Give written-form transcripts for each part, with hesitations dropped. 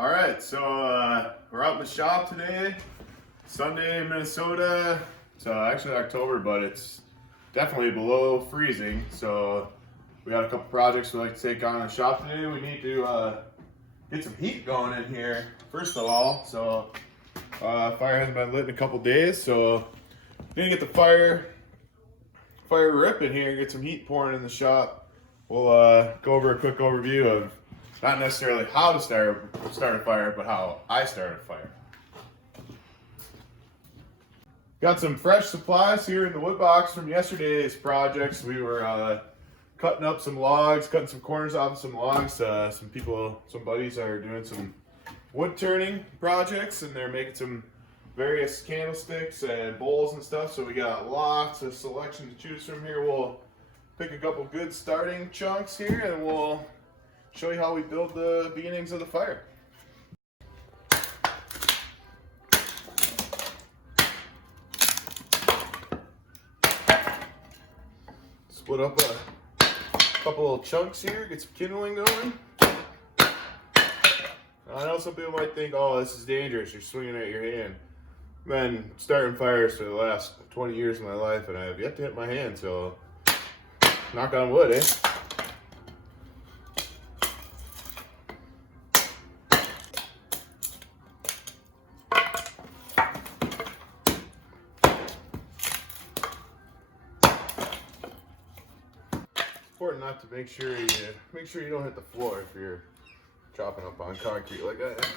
All right, so we're out in the shop today. Sunday in Minnesota. It's actually October, but it's definitely below freezing. So we got a couple projects we'd like to take on in the shop today. We need to get some heat going in here, first of all. So fire hasn't been lit in a couple days, so we need to get the fire ripping here, get some heat pouring in the shop. We'll go over a quick overview of not necessarily how to start a fire, but how I start a fire. Got some fresh supplies here in the wood box from yesterday's projects. We were cutting up some logs, cutting some corners off of some logs. Some buddies are doing some wood turning projects, and they're making some various candlesticks and bowls and stuff. So we got lots of selection to choose from here. We'll pick a couple good starting chunks here, and we'll show you how we build the beginnings of the fire. Split up a couple little chunks here, get some kindling going. I know some people might think, oh, this is dangerous, you're swinging at your hand. I've been starting fires for the last 20 years of my life, and I have yet to hit my hand, so knock on wood, eh? Important not to make sure you don't hit the floor if you're chopping up on concrete like that.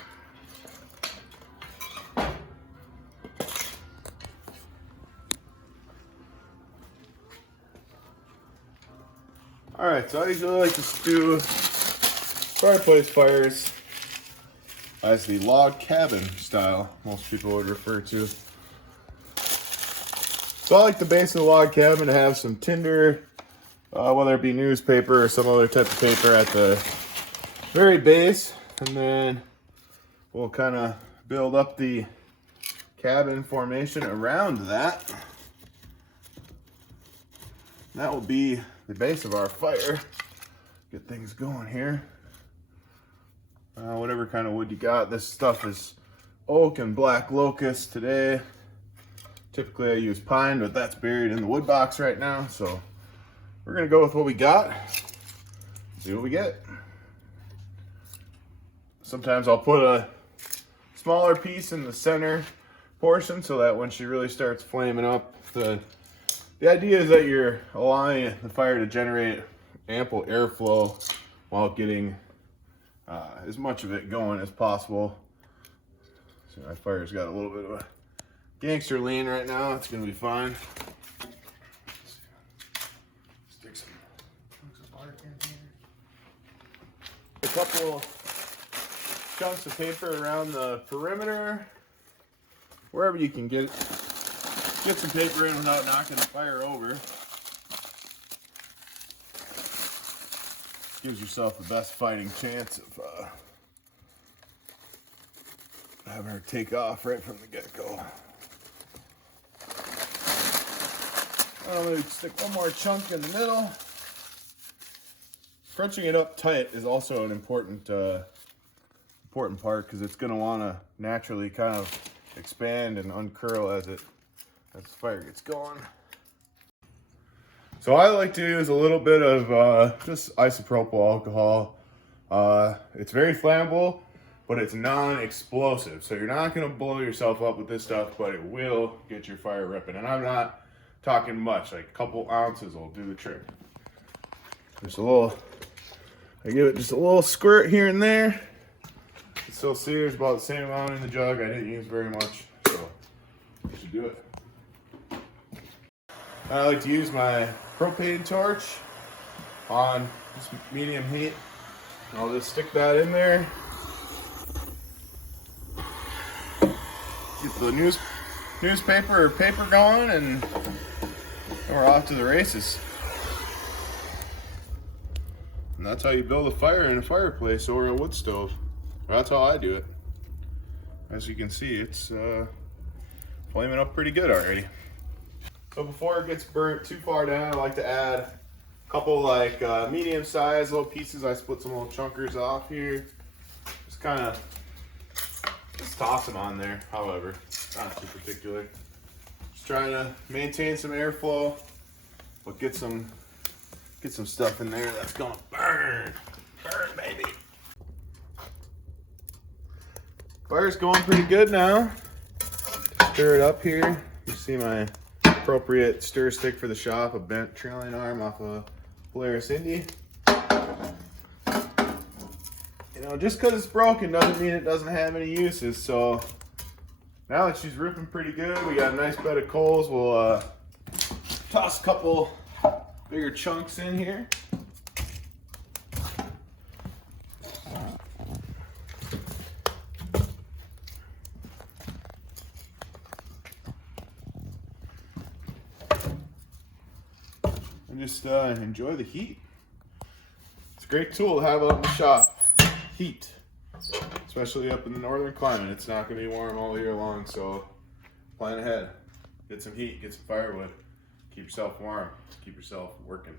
Alright, so I usually like to do fireplace fires as the log cabin style, most people would refer to. So I like the base of the log cabin to have some tinder, whether it be newspaper or some other type of paper at the very base, and then we'll kind of build up the cabin formation around that. That will be the base of our fire. Get things going here. Whatever kind of wood you got. This stuff is oak and black locust today. Typically I use pine, but that's buried in the wood box right now, so we're gonna go with what we got, see what we get. Sometimes I'll put a smaller piece in the center portion so that when she really starts flaming up, the idea is that you're allowing the fire to generate ample airflow while getting as much of it going as possible. So my fire's got a little bit of a gangster lean right now. It's gonna be fine. Stick some water cans in here. A couple chunks of paper around the perimeter, wherever you can get some paper in without knocking the fire over. Gives yourself the best fighting chance of having her take off right from the get-go. I'm going to stick one more chunk in the middle. Crunching it up tight is also an important part, because it's going to want to naturally kind of expand and uncurl as the fire gets going. So I like to use a little bit of just isopropyl alcohol. It's very flammable, but it's non-explosive. So you're not going to blow yourself up with this stuff, but it will get your fire ripping. And I'm not talking much, like a couple ounces will do the trick. I give it just a little squirt here and there. You still see there's about the same amount in the jug. I didn't use very much, so you should do it. I like to use my propane torch on just medium heat. I'll just stick that in there. Get the newspaper or paper going, and we're off to the races. And that's how you build a fire in a fireplace or a wood stove. Well, that's how I do it. As you can see, it's flaming up pretty good already. So before it gets burnt too far down, I like to add a couple like medium-sized little pieces. I split some little chunkers off here. Just kind of just toss them on there. However, not too particular. Just trying to maintain some airflow, but get some stuff in there that's gonna burn, baby. Fire's going pretty good now. Stir it up here. You see my appropriate stir stick for the shop, a bent trailing arm off a Polaris Indy. You know, just because it's broken doesn't mean it doesn't have any uses. So now that she's ripping pretty good, we got a nice bed of coals. We'll toss a couple bigger chunks in here. And just enjoy the heat. It's a great tool to have out in the shop. Heat, especially up in the northern climate. It's not going to be warm all year long, so plan ahead. Get some heat, get some firewood, keep yourself warm, keep yourself working.